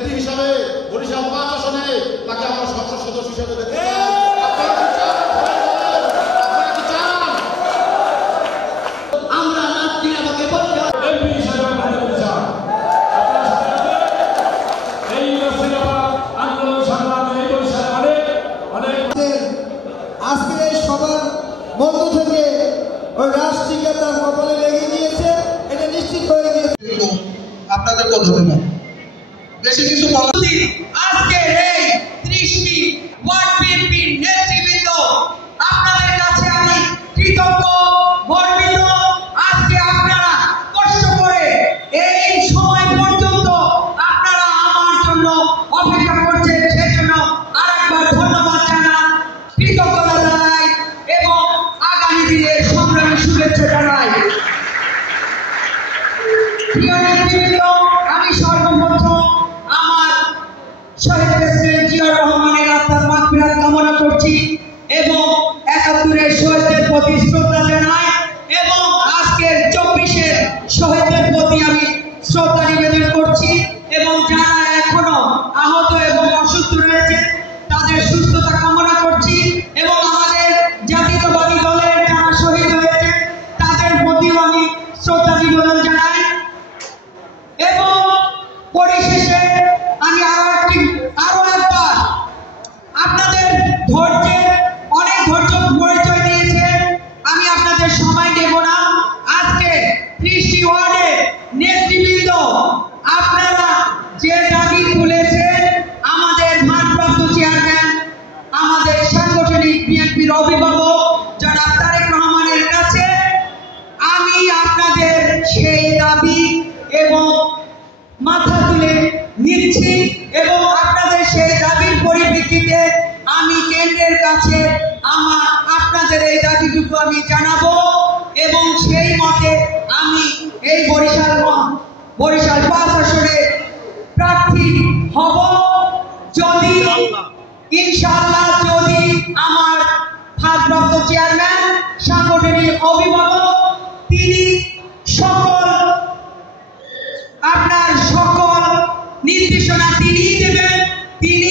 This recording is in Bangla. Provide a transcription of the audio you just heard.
নেত্রী হিসাবে বরিশাল 5 আসনে তাকে আমরা সংসদ সদস্য হিসাবে দেখতে চাই। আমরা নেত্রী আমাকে এমপি হিসাবে বানাতে চান। এই আন্দোলন সংগ্রামে এই বরিশালে অনেক আজকে এই সবার মধ্য থেকে ওই রাষ্ট্রীয়তা তার কপালে লেগে গিয়েছে, এটা নিশ্চিত হয়ে গিয়েছে। আপনাদের কথা না বেশি কিছু বলা আজকে এই 30টি ওয়ার্ড বিএনপির নেতৃবৃন্দ আপনাদের কাছে আমি কৃতজ্ঞ গর্বিত। আজকে আপনারা কষ্ট করে এই সময় পর্যন্ত আপনারা আমার জন্য অপেক্ষা করছেন, সেজন্য আরেকবার ধন্যবাদ জানাই, কৃতজ্ঞতা জানাই এবং আগামী দিনের সংগ্রামী শুভেচ্ছা জানাই। প্রিয় নেতৃবৃন্দ, আমি সর্বপ্রথম আমার শহীদ প্রেসিডেন্ট জিয়াউর রহমানের আত্মার মাগফিরাত কামনা করছি এবং ৭১-এর শহীদদের প্রতি শ্রদ্ধা জানাই এবং আজকের ২৪-এর শহীদদের প্রতি আমি শ্রদ্ধা নিবেদন করছি এবং যারা এখনো আহত এবং অসুস্থ রয়েছে তাদের সুস্থতা কামনা করছি এবং আমাদের জাতীয়তাবাদী দলের যারা শহীদ হয়েছে তাদের প্রতিও আমি শ্রদ্ধা নিবেদন জানাই এবং পরিশেষে আমি আরো একবার আপনাদের অনেক ধৈর্য পরিচয় দিয়েছেন, আমি আপনাদের সময় দেব না। আজকে 30টি ওয়ার্ডের নেতৃবৃন্দ আপনারা যে দাবি তুলেছেন আমাদের ভারপ্রাপ্ত চেয়ারম্যান, আমাদের সাংগঠনিক বিএনপির অভিভাবক জনাব তারেক রহমানের কাছে আমি আপনাদের সেই দাবি এবং মাথা তুলে নিচ্ছি এবং আপনাদের সেই দাবির পরিপ্রেক্ষিতে আমি কেন্দ্রের কাছে আপনাদের এই দাবিটুকু আমি জানাবো এবং সেই মতে আমি এই বরিশাল 5 আসনে প্রার্থী হব যদি ইনশাআল্লাহ যদি আমার ভারপ্রাপ্ত চেয়ারম্যান সাংগঠনিক অভিভাবক তিনি আপনার সকল নির্দেশনা তিনি দেবেন, তিনি